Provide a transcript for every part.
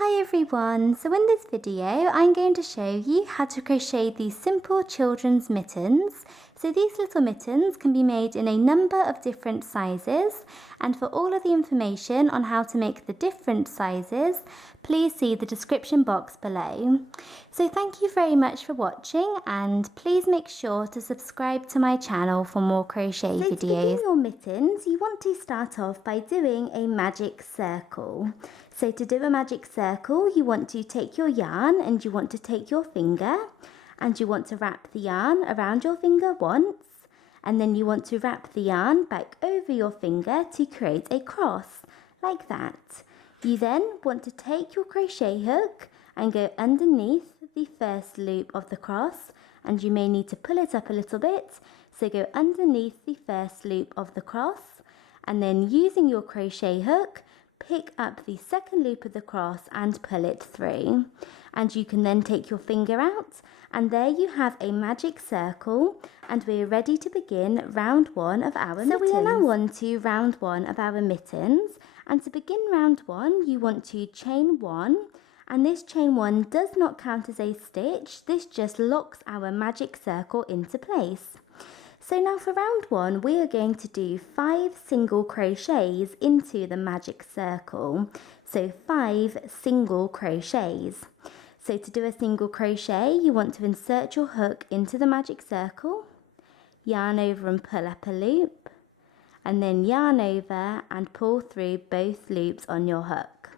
Hi everyone, so in this video I'm going to show you how to crochet these simple children's mittens. So these little mittens can be made in a number of different sizes, and for all of the information on how to make the different sizes, please see the description box below. So thank you very much for watching, and please make sure to subscribe to my channel for more crochet videos. To begin your mittens, you want to start off by doing a magic circle. So to do a magic circle, you want to take your yarn and you want to take your finger and you want to wrap the yarn around your finger once, and then you want to wrap the yarn back over your finger to create a cross, like that. You then want to take your crochet hook and go underneath the first loop of the cross, and you may need to pull it up a little bit. So go underneath the first loop of the cross, and then using your crochet hook, pick up the second loop of the cross and pull it through. And you can then take your finger out, and there you have a magic circle, and we're ready to begin round one of our mittens. So we are now on to round one of our mittens, and to begin round one you want to chain one, and this chain one does not count as a stitch, this just locks our magic circle into place. So now for round one, we are going to do 5 single crochets into the magic circle. So 5 single crochets. So to do a single crochet, you want to insert your hook into the magic circle, yarn over and pull up a loop, and then yarn over and pull through both loops on your hook.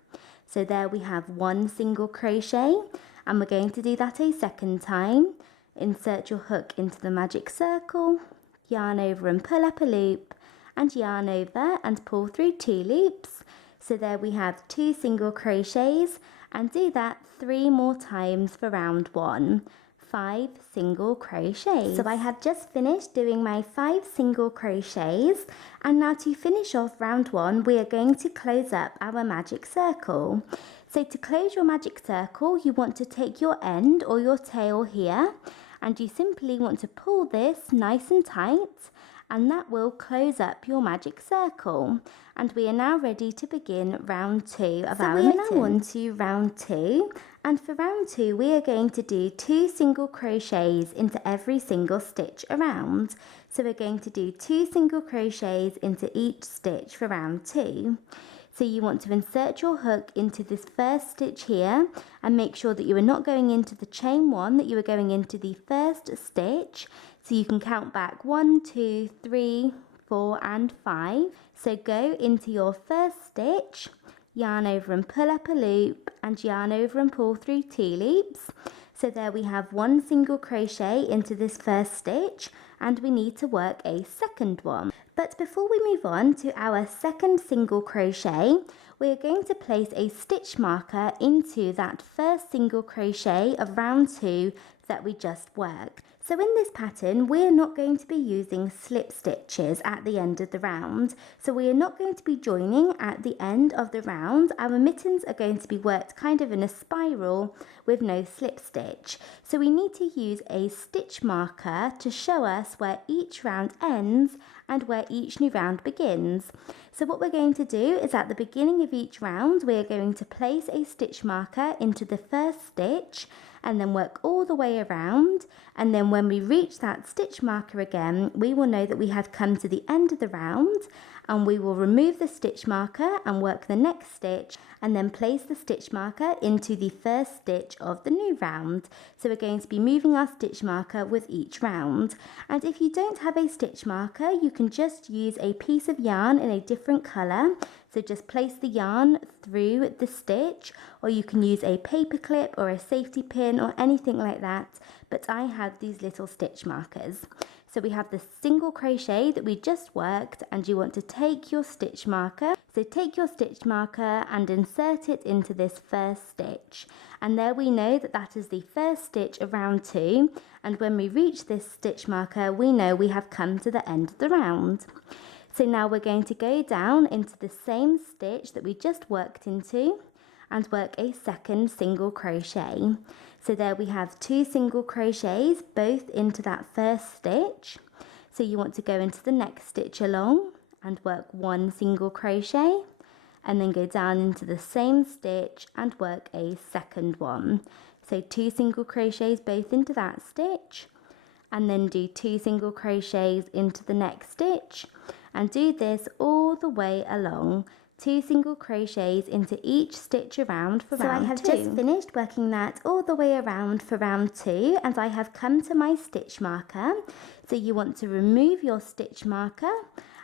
So there we have 1 single crochet, and we're going to do that a second time. Insert your hook into the magic circle, yarn over and pull up a loop, and yarn over and pull through 2 loops. So there we have 2 single crochets, and do that 3 more times for round one. 5 single crochets. So I have just finished doing my 5 single crochets, and now to finish off round one, we are going to close up our magic circle. So to close your magic circle, you want to take your end or your tail here, and you simply want to pull this nice and tight, and that will close up your magic circle. And we are now ready to begin round 2 of our mittens. So we are now on to round 2, and for round 2 we are going to do 2 single crochets into every single stitch around. So we're going to do 2 single crochets into each stitch for round 2. So you want to insert your hook into this first stitch here, and make sure that you are not going into the chain one, that you are going into the first stitch. So you can count back 1, 2, 3, 4 and 5. So go into your first stitch, yarn over and pull up a loop, and yarn over and pull through 2 loops. So there we have 1 single crochet into this first stitch, and we need to work a second one. But before we move on to our second single crochet, we are going to place a stitch marker into that first single crochet of round 2 that we just worked. So in this pattern, we are not going to be using slip stitches at the end of the round. So we are not going to be joining at the end of the round. Our mittens are going to be worked kind of in a spiral with no slip stitch. So we need to use a stitch marker to show us where each round ends and where each new round begins. So what we're going to do is at the beginning of each round, we are going to place a stitch marker into the first stitch, and then work all the way around, and then when we reach that stitch marker again, we will know that we have come to the end of the round, and we will remove the stitch marker and work the next stitch, and then place the stitch marker into the first stitch of the new round. So we're going to be moving our stitch marker with each round. And if you don't have a stitch marker, you can just use a piece of yarn in a different colour. So just place the yarn through the stitch, or you can use a paper clip or a safety pin or anything like that, but I have these little stitch markers. So we have the single crochet that we just worked, and you want to take your stitch marker. So take your stitch marker and insert it into this first stitch. And there we know that that is the first stitch of round 2. And when we reach this stitch marker, we know we have come to the end of the round. So now we're going to go down into the same stitch that we just worked into and work a second single crochet. So there we have 2 single crochets both into that first stitch. So you want to go into the next stitch along and work 1 single crochet, and then go down into the same stitch and work a second one. So 2 single crochets both into that stitch, and then do 2 single crochets into the next stitch, and do this all the way along. 2 single crochets into each stitch around for round 2. So I have just finished working that all the way around for round 2, and I have come to my stitch marker. So you want to remove your stitch marker,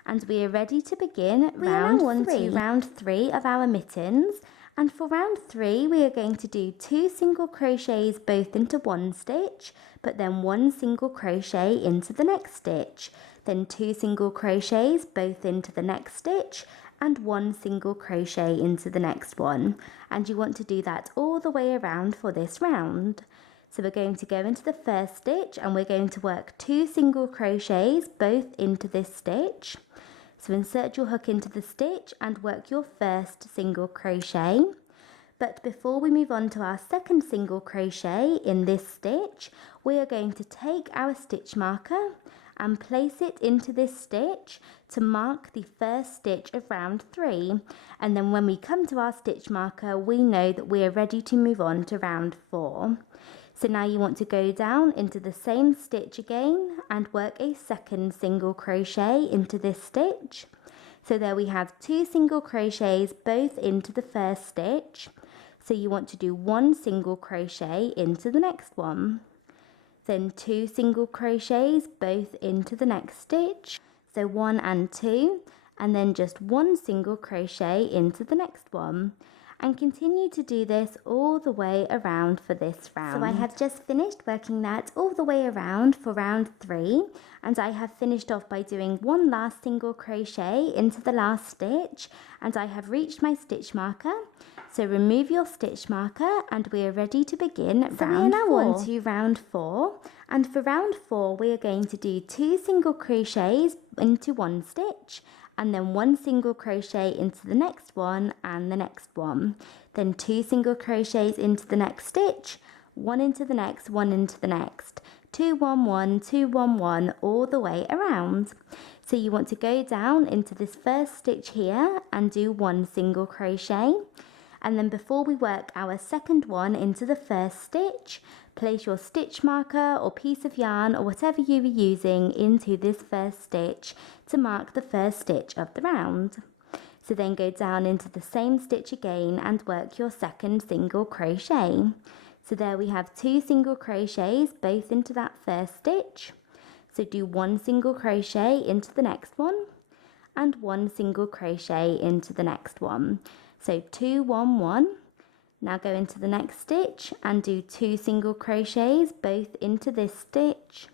and we are ready to begin round 3 of our mittens. And for round 3, we are going to do 2 single crochets both into one stitch, but then 1 single crochet into the next stitch, then 2 single crochets both into the next stitch, and 1 single crochet into the next one. And you want to do that all the way around for this round. So we're going to go into the first stitch, and we're going to work 2 single crochets both into this stitch. So insert your hook into the stitch and work your first single crochet. But before we move on to our second single crochet in this stitch, we are going to take our stitch marker and place it into this stitch to mark the first stitch of round 3. And then when we come to our stitch marker, we know that we are ready to move on to round 4. So now you want to go down into the same stitch again and work a second single crochet into this stitch. So there we have 2 single crochets both into the first stitch. So you want to do 1 single crochet into the next one. Then 2 single crochets both into the next stitch. So 1 and 2, and then just 1 single crochet into the next one. And continue to do this all the way around for this round. So I have just finished working that all the way around for round 3, and I have finished off by doing 1 last single crochet into the last stitch, and I have reached my stitch marker. So remove your stitch marker, and we are ready to begin round 4. So we are now on to round 4, and for round 4 we are going to do 2 single crochets into one stitch, and then 1 single crochet into the next one and the next one. Then 2 single crochets into the next stitch, 1 into the next, 1 into the next. 2, 1, 1, 2, 1, 1, all the way around. So you want to go down into this first stitch here and do 1 single crochet. And then before we work our second one into the first stitch, place your stitch marker or piece of yarn or whatever you are using into this first stitch to mark the first stitch of the round. So then go down into the same stitch again and work your second single crochet. So there we have 2 single crochets both into that first stitch. So do 1 single crochet into the next one and 1 single crochet into the next one. So 2, 1, 1. Now go into the next stitch and do 2 single crochets both into this stitch,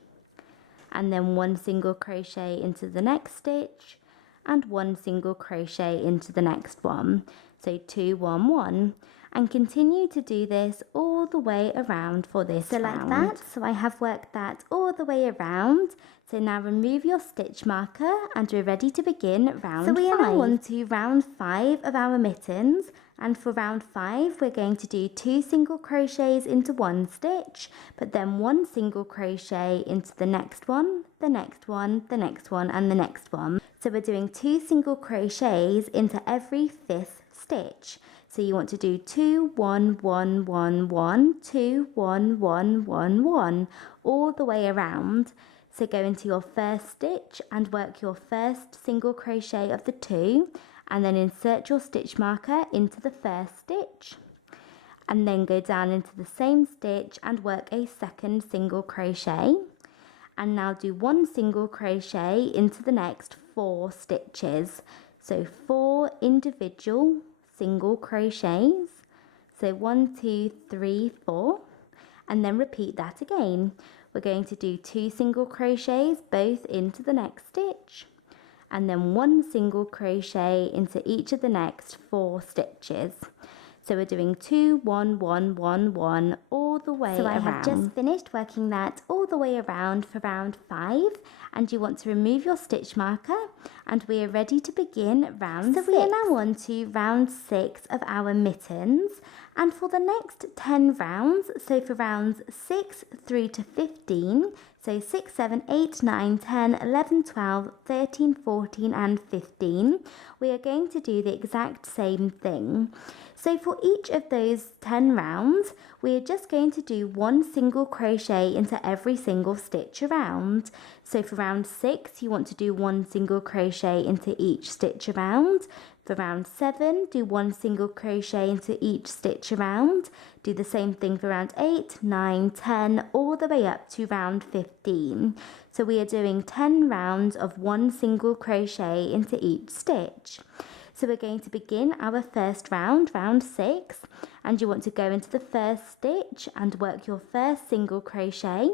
and then 1 single crochet into the next stitch and 1 single crochet into the next one. So 2, 1, 1, and continue to do this all the way around for this round. Like that. So I have worked that all the way around. So now remove your stitch marker and we're ready to begin round 5. So we are now on to round 5 of our mittens, and for round 5 we're going to do 2 single crochets into one stitch, but then 1 single crochet into the next one, the next one, the next one, and the next one. So we're doing 2 single crochets into every 5th stitch. So you want to do 2, 1, 1, 1, 1, 2, 1, 1, 1, 1, all the way around. So go into your first stitch and work your first single crochet of the 2, and then insert your stitch marker into the first stitch, and then go down into the same stitch and work a second single crochet, and now do 1 single crochet into the next 4 stitches. So 4 individual single crochets, so 1, 2, 3, 4, and then repeat that again. We're going to do 2 single crochets both into the next stitch, and then 1 single crochet into each of the next 4 stitches. So we're doing 2, 1, 1, 1, 1 all the way around. So I have just finished working that all the way around for round 5, and you want to remove your stitch marker, and we are ready to begin round 6. So we are now on to round 6 of our mittens, and for the next 10 rounds, so for rounds 6 through to 15, So 6, 7, 8, 9, 10, 11, 12, 13, 14 and 15. We are going to do the exact same thing. So for each of those 10 rounds, we are just going to do one single crochet into every single stitch around. So for round 6, you want to do one single crochet into each stitch around. For round 7, do one single crochet into each stitch around. Do the same thing for round 8, 9, 10, all the way up to round 15. So we are doing 10 rounds of one single crochet into each stitch. So we're going to begin our first round, round 6, and you want to go into the first stitch and work your first single crochet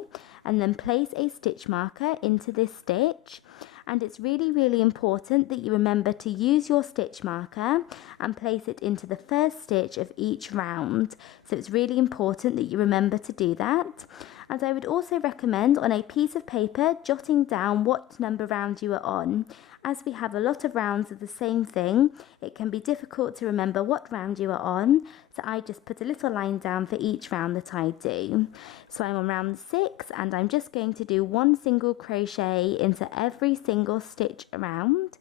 and then place a stitch marker into this stitch. And it's really important that you remember to use your stitch marker and place it into the first stitch of each round. So it's really important that you remember to do that. And I would also recommend on a piece of paper jotting down what number round you are on. As we have a lot of rounds of the same thing, it can be difficult to remember what round you are on, so I just put a little line down for each round that I do. So I'm on round 6 and I'm just going to do one single crochet into every single stitch around.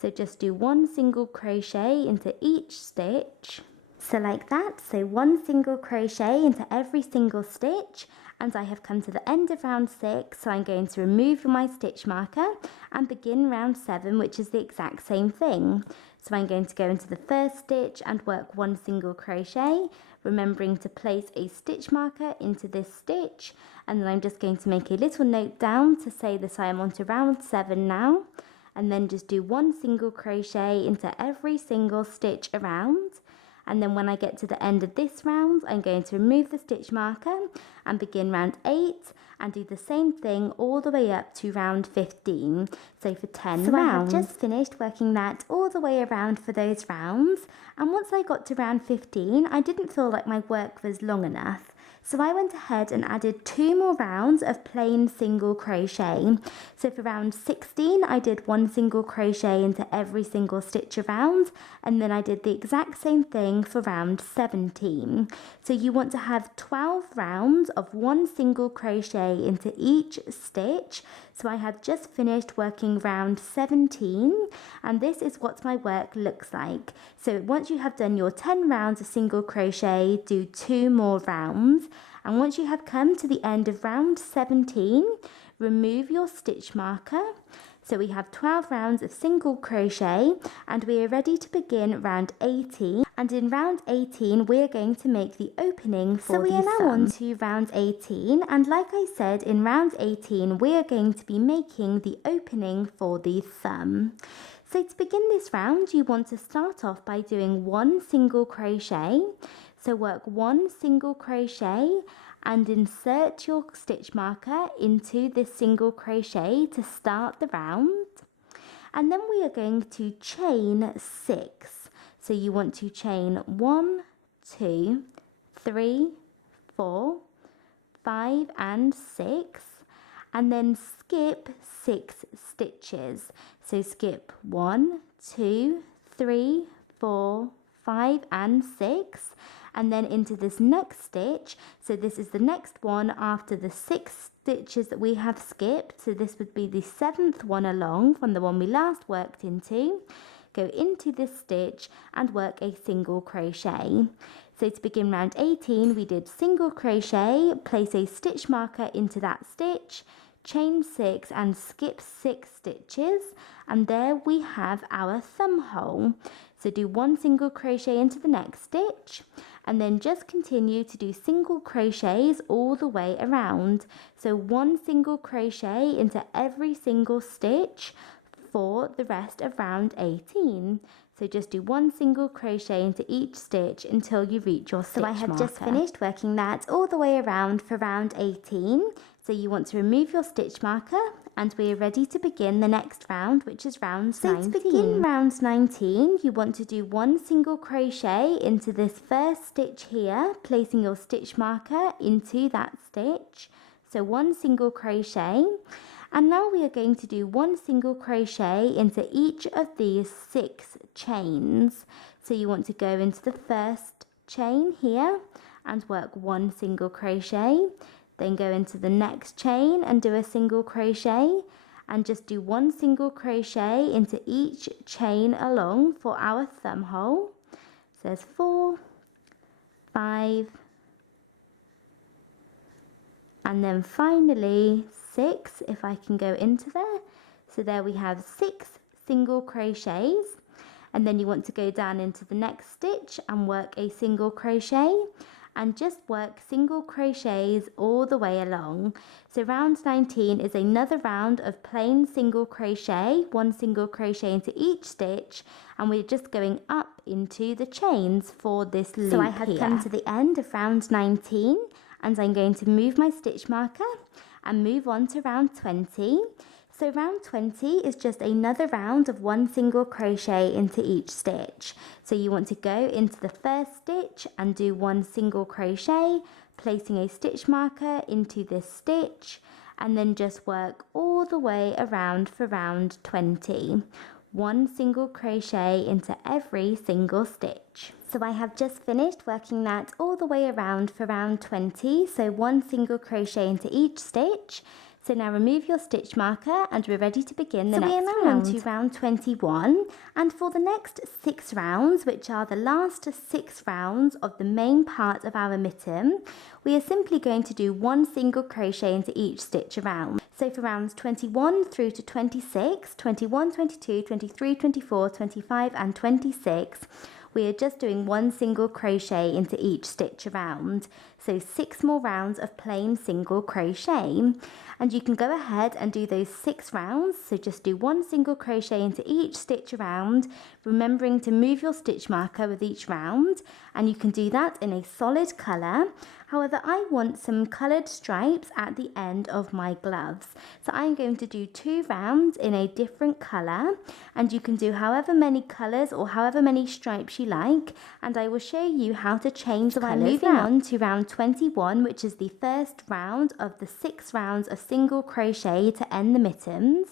So just do one single crochet into each stitch. So like that, so one single crochet into every single stitch. And I have come to the end of round 6, so I'm going to remove my stitch marker and begin round 7, which is the exact same thing. So I'm going to go into the first stitch and work one single crochet, remembering to place a stitch marker into this stitch, and then I'm just going to make a little note down to say that I am on to round 7 now, and then just do one single crochet into every single stitch around. And then when I get to the end of this round, I'm going to remove the stitch marker and begin round 8 and do the same thing all the way up to round 15. So for 10 rounds. I have just finished working that all the way around for those rounds. And once I got to round 15, I didn't feel like my work was long enough. So I went ahead and added 2 more rounds of plain single crochet. So for round 16, I did one single crochet into every single stitch around, and then I did the exact same thing for round 17. So you want to have 12 rounds of one single crochet into each stitch. So I have just finished working round 17, and this is what my work looks like. So once you have done your 10 rounds of single crochet, do 2 more rounds. And once you have come to the end of round 17, remove your stitch marker. So we have 12 rounds of single crochet and we are ready to begin round 18. And in round 18, we are going to make the opening for the thumb. So we are now on to round 18. And like I said, in round 18, we are going to be making the opening for the thumb. So to begin this round, you want to start off by doing one single crochet. So work one single crochet and insert your stitch marker into this single crochet to start the round. And then we are going to chain 6. So you want to chain 1, 2, 3, 4, 5 and 6. And then skip 6 stitches. So skip 1, 2, 3, 4, 5 and 6, and then into this next stitch. So this is the next one after the 6 stitches that we have skipped. So this would be the 7th one along from the one we last worked into. Go into this stitch and work a single crochet. So to begin round 18, we did single crochet, place a stitch marker into that stitch, chain 6 and skip 6 stitches, and there we have our thumb hole. So do one single crochet into the next stitch and then just continue to do single crochets all the way around. So one single crochet into every single stitch for the rest of round 18. So just do one single crochet into each stitch until you reach your stitch marker. So I have just finished working that all the way around for round 18. So you want to remove your stitch marker and we are ready to begin the next round, which is round 19. So to begin round 19, you want to do one single crochet into this first stitch here, placing your stitch marker into that stitch. So one single crochet. And now we are going to do one single crochet into each of these 6 chains. So you want to go into the first chain here and work one single crochet, then go into the next chain and do a single crochet, and just do 1 single crochet into each chain along for our thumb hole. So there's 4, 5, and then finally 6, if I can go into there. So there we have 6 single crochets, and then you want to go down into the next stitch and work a single crochet, and just work single crochets all the way along. So round 19 is another round of plain single crochet, 1 single crochet into each stitch, and we're just going up into the chains for this loop. So I have come to the end of round 19, and I'm going to move my stitch marker and move on to round 20. So round 20 is just another round of 1 single crochet into each stitch. So you want to go into the first stitch and do 1 single crochet, placing a stitch marker into this stitch, and then just work all the way around for round 20. 1 single crochet into every single stitch. So I have just finished working that all the way around for round 20, so 1 single crochet into each stitch. So now remove your stitch marker and we're ready to begin the next round. So we are now on to round 21, and for the next 6 rounds, which are the last 6 rounds of the main part of our mitten, we are simply going to do 1 single crochet into each stitch around. So for rounds 21 through to 26, 21, 22, 23, 24, 25 and 26, we are just doing 1 single crochet into each stitch around. So 6 more rounds of plain single crochet. And you can go ahead and do those 6 rounds. So just do 1 single crochet into each stitch around, remembering to move your stitch marker with each round. And you can do that in a solid colour. However, I want some coloured stripes at the end of my gloves. So I'm going to do 2 rounds in a different colour, and you can do however many colours or however many stripes you like, and I will show you how to change colours. So I'm moving on to round 21, which is the first round of the 6 rounds of single crochet to end the mittens.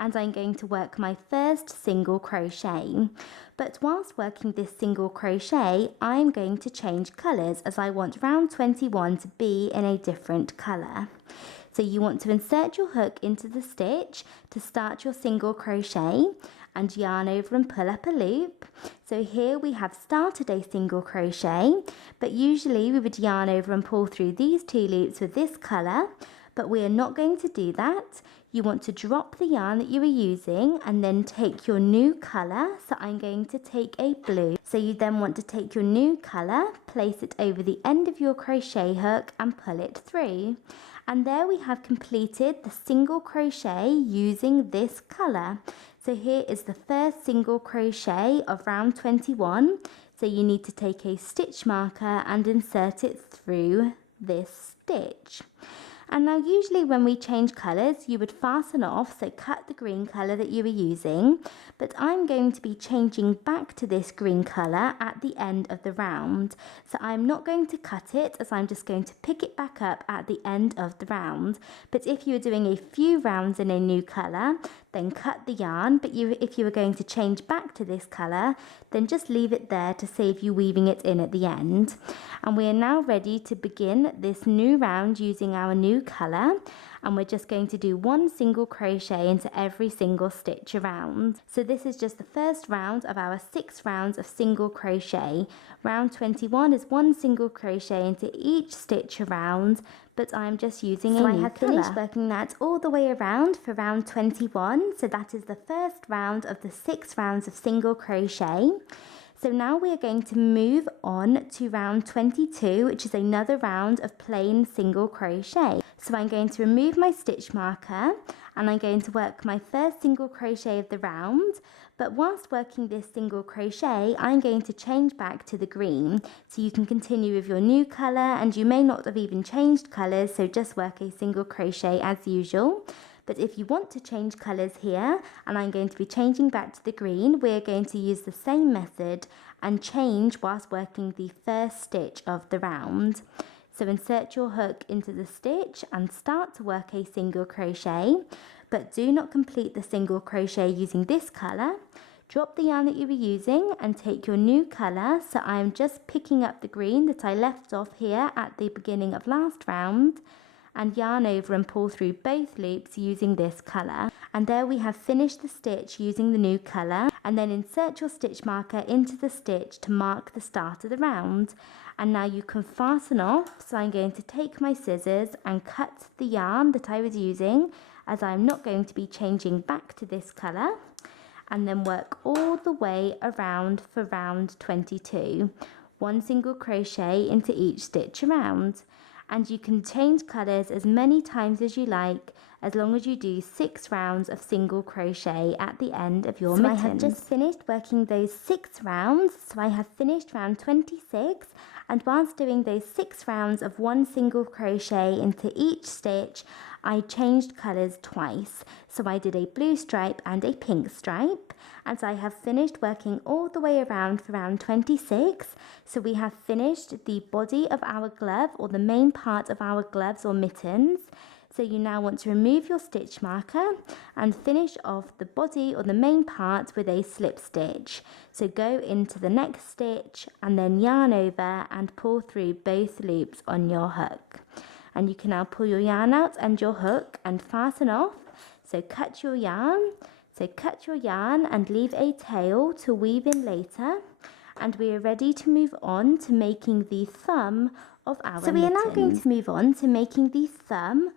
And I'm going to work my first single crochet. But whilst working this single crochet, I'm going to change colours as I want round 21 to be in a different colour. So you want to insert your hook into the stitch to start your single crochet and yarn over and pull up a loop. So here we have started a single crochet, but usually we would yarn over and pull through these 2 loops with this colour, but we are not going to do that. You want to drop the yarn that you are using and then take your new colour. So I'm going to take a blue. So you then want to take your new colour, place it over the end of your crochet hook and pull it through. And there we have completed the single crochet using this colour. So here is the first single crochet of round 21. So you need to take a stitch marker and insert it through this stitch. And now usually when we change colours, you would fasten off, so cut the green colour that you were using, but I'm going to be changing back to this green colour at the end of the round. So I'm not going to cut it, as I'm just going to pick it back up at the end of the round. But if you were doing a few rounds in a new colour, then cut the yarn, but if you were going to change back to this colour, then just leave it there to save you weaving it in at the end. And we are now ready to begin this new round using our new colour, and we're just going to do 1 single crochet into every single stitch around. So this is just the first round of our 6 rounds of single crochet. Round 21 is 1 single crochet into each stitch around, but I'm just using a new colour. So I have finished working that all the way around for round 21. So that is the first round of the 6 rounds of single crochet. So now we are going to move on to round 22, which is another round of plain single crochet. So I'm going to remove my stitch marker and I'm going to work my first single crochet of the round. But whilst working this single crochet, I'm going to change back to the green. So you can continue with your new colour, and you may not have even changed colours, so just work a single crochet as usual. But if you want to change colours here, and I'm going to be changing back to the green, we're going to use the same method and change whilst working the first stitch of the round. So insert your hook into the stitch and start to work a single crochet, but do not complete the single crochet using this colour. Drop the yarn that you were using and take your new colour. So I'm just picking up the green that I left off here at the beginning of last round, and yarn over and pull through both loops using this colour. And there we have finished the stitch using the new colour, and then insert your stitch marker into the stitch to mark the start of the round. And now you can fasten off, so I'm going to take my scissors and cut the yarn that I was using, as I'm not going to be changing back to this colour, and then work all the way around for round 22. 1 single crochet into each stitch around. And you can change colours as many times as you like, as long as you do 6 rounds of single crochet at the end of your mittens. I have just finished working those 6 rounds, so I have finished round 26, and whilst doing those 6 rounds of 1 single crochet into each stitch, I changed colours twice. So I did a blue stripe and a pink stripe, and I have finished working all the way around for round 26. So we have finished the body of our glove, or the main part of our gloves or mittens. So you now want to remove your stitch marker and finish off the body or the main part with a slip stitch. So go into the next stitch and then yarn over and pull through both loops on your hook. And you can now pull your yarn out and your hook and fasten off. So cut your yarn. And leave a tail to weave in later. And we are ready to move on to making the thumb of our mittens. So we are now going to move on to making the thumb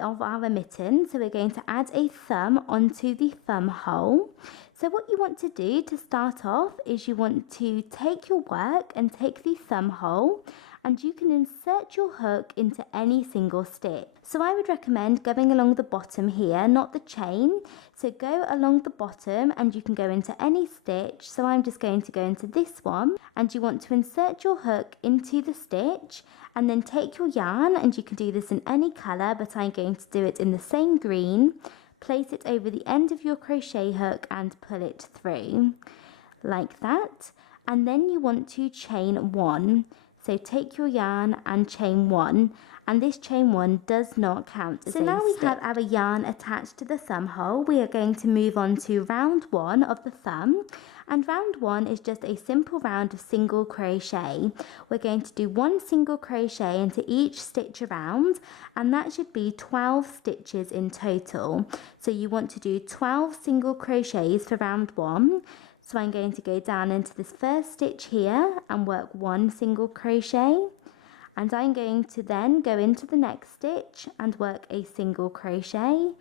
of our mitten. So we're going to add a thumb onto the thumb hole. So what you want to do to start off is you want to take your work and take the thumb hole, and you can insert your hook into any single stitch. So I would recommend going along the bottom here, not the chain. So go along the bottom and you can go into any stitch. So I'm just going to go into this one, and you want to insert your hook into the stitch and then take your yarn, and you can do this in any colour, but I'm going to do it in the same green. Place it over the end of your crochet hook and pull it through like that. And then you want to chain 1. So take your yarn and chain 1, and this chain 1 does not count as a stitch. So now we have our yarn attached to the thumb hole. We are going to move on to round 1 of the thumb, and round 1 is just a simple round of single crochet. We're going to do 1 single crochet into each stitch around, and that should be 12 stitches in total. So you want to do 12 single crochets for round 1. So I'm going to go down into this first stitch here and work 1 single crochet, and I'm going to then go into the next stitch and work a single crochet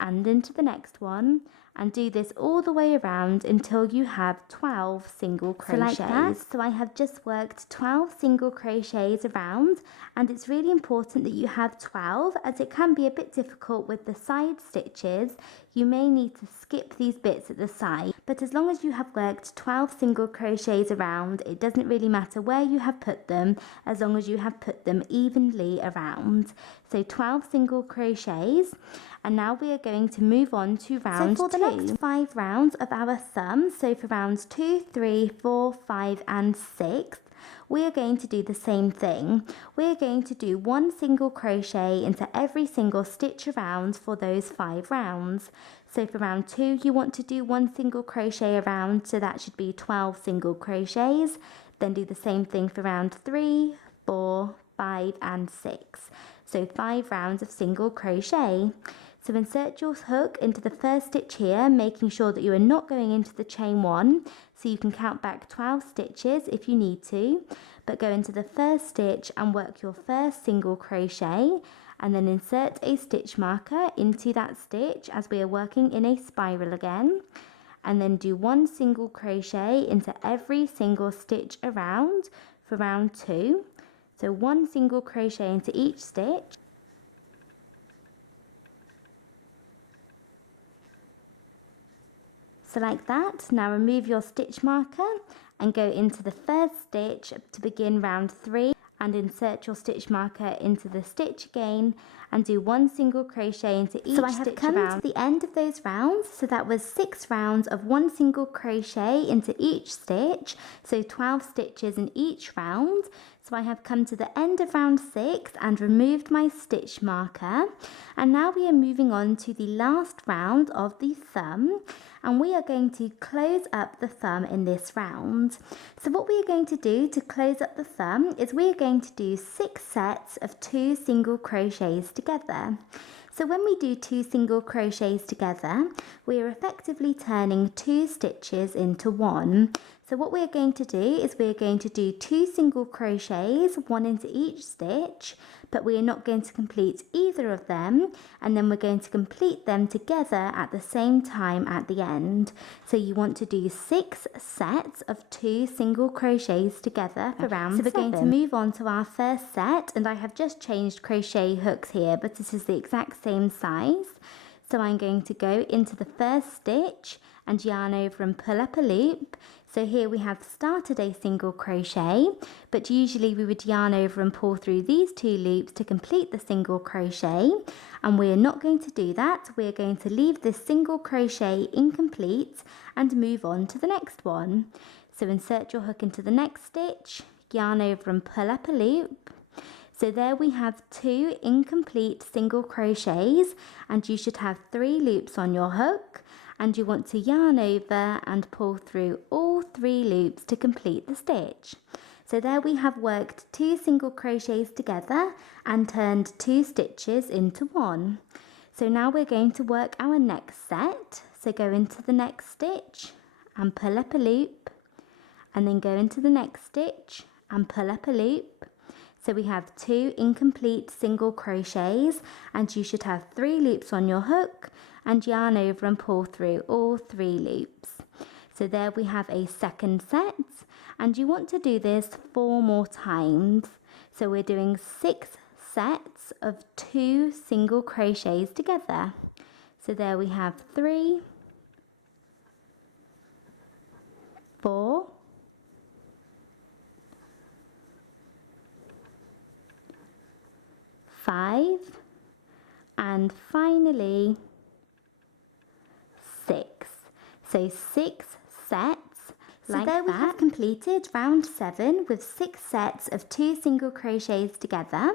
and into the next one, and do this all the way around until you have 12 single crochets. So like that, so I have just worked 12 single crochets around, and it's really important that you have 12, as it can be a bit difficult with the side stitches. You may need to skip these bits at the side, but as long as you have worked 12 single crochets around, it doesn't really matter where you have put them, as long as you have put them evenly around. So 12 single crochets, and now we are going to move on to round 2. So for the next 5 rounds of our thumb, so for rounds 2, 3, 4, 5 and 6, we are going to do the same thing. We are going to do 1 single crochet into every single stitch around for those 5 rounds. So for round 2, you want to do 1 single crochet around, so that should be 12 single crochets. Then do the same thing for round 3, 4, 5 and 6. So 5 rounds of single crochet. So insert your hook into the first stitch here, making sure that you are not going into the chain 1, so you can count back 12 stitches if you need to, but go into the first stitch and work your first single crochet, and then insert a stitch marker into that stitch as we are working in a spiral again, and then do 1 single crochet into every single stitch around for round 2. So 1 single crochet into each stitch. So like that. Now remove your stitch marker and go into the first stitch to begin round 3, and insert your stitch marker into the stitch again and do 1 single crochet into each stitch around. So I have come to the end of those rounds. So that was 6 rounds of 1 single crochet into each stitch, so 12 stitches in each round. So I have come to the end of round 6 and removed my stitch marker, and now we are moving on to the last round of the thumb. and we are going to close up the thumb in this round. So what we are going to do to close up the thumb is we are going to do 6 sets of 2 single crochets together. So when we do 2 single crochets together, we are effectively turning 2 stitches into 1. So what we're going to do is we're going to do 2 single crochets, 1 into each stitch, but we are not going to complete either of them, and then we're going to complete them together at the same time at the end. So you want to do 6 sets of 2 single crochets together for round 7. So we're going to move on to our first set, and I have just changed crochet hooks here, but it is the exact same size. So I'm going to go into the first stitch and yarn over and pull up a loop. So here we have started a single crochet, but usually we would yarn over and pull through these 2 loops to complete the single crochet, and we're not going to do that. We're going to leave this single crochet incomplete and move on to the next one. So insert your hook into the next stitch, yarn over and pull up a loop. So there we have 2 incomplete single crochets, and you should have 3 loops on your hook, and you want to yarn over and pull through all 3 loops to complete the stitch. So there we have worked 2 single crochets together and turned 2 stitches into 1. So now we're going to work our next set. So go into the next stitch and pull up a loop, and then go into the next stitch and pull up a loop. So we have 2 incomplete single crochets, and you should have 3 loops on your hook, and yarn over and pull through all 3 loops. So there we have a second set, and you want to do this 4 more times. So we're doing 6 sets of 2 single crochets together. So there we have 3, 4, 5, and finally 6. So 6 sets. So there we have completed round 7 with 6 sets of 2 single crochets together,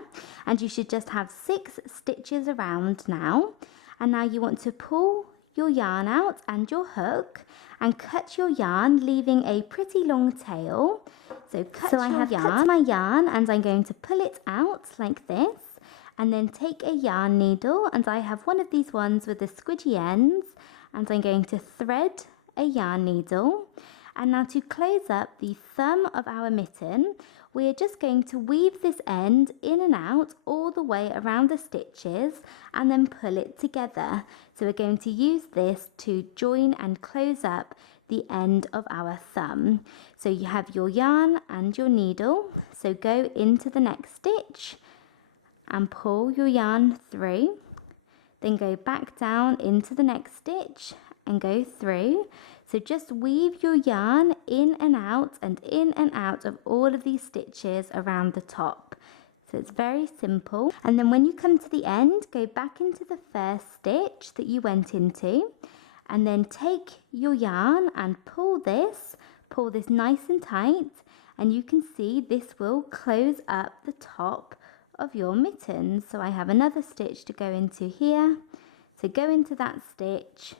and you should just have 6 stitches around now. And now you want to pull your yarn out and your hook and cut your yarn, leaving a pretty long tail. So I have cut my yarn, and I'm going to pull it out like this. And then take a yarn needle, and I have one of these ones with the squidgy ends, and I'm going to thread a yarn needle. And now to close up the thumb of our mitten, we are just going to weave this end in and out all the way around the stitches and then pull it together. So we're going to use this to join and close up the end of our thumb. So you have your yarn and your needle, so go into the next stitch and pull your yarn through, then go back down into the next stitch and go through. So just weave your yarn in and out of all of these stitches around the top. So it's very simple. And then when you come to the end, go back into the first stitch that you went into, and then take your yarn and pull this nice and tight, and you can see this will close up the top of your mittens. So I have another stitch to go into here, so go into that stitch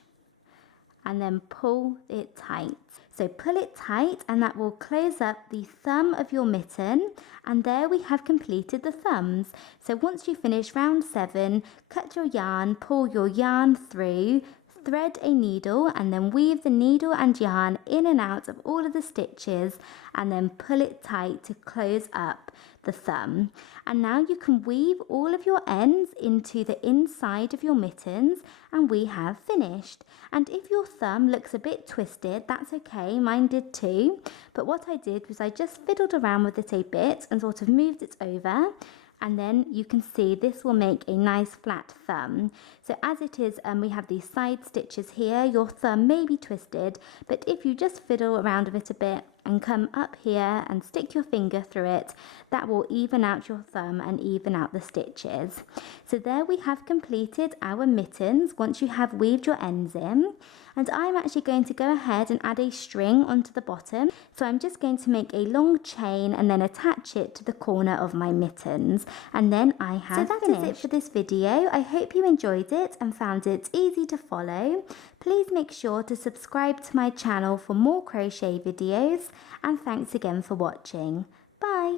and then pull it tight. So pull it tight, and that will close up the thumb of your mitten, and there we have completed the thumbs. So once you finish round 7, cut your yarn, pull your yarn through, thread a needle, and then weave the needle and yarn in and out of all of the stitches, and then pull it tight to close up the thumb. And now you can weave all of your ends into the inside of your mittens, and we have finished. And if your thumb looks a bit twisted, that's okay, mine did too, but what I did was I just fiddled around with it a bit and sort of moved it over, and then you can see this will make a nice flat thumb. So as it is, we have these side stitches here. Your thumb may be twisted, but if you just fiddle around with it a bit and come up here and stick your finger through it, that will even out your thumb and even out the stitches. So there we have completed our mittens once you have weaved your ends in. and I'm actually going to go ahead and add a string onto the bottom. So I'm just going to make a long chain and then attach it to the corner of my mittens, and then I have finished. So that is it for this video. I hope you enjoyed it and found it easy to follow. Please make sure to subscribe to my channel for more crochet videos, and thanks again for watching. Bye!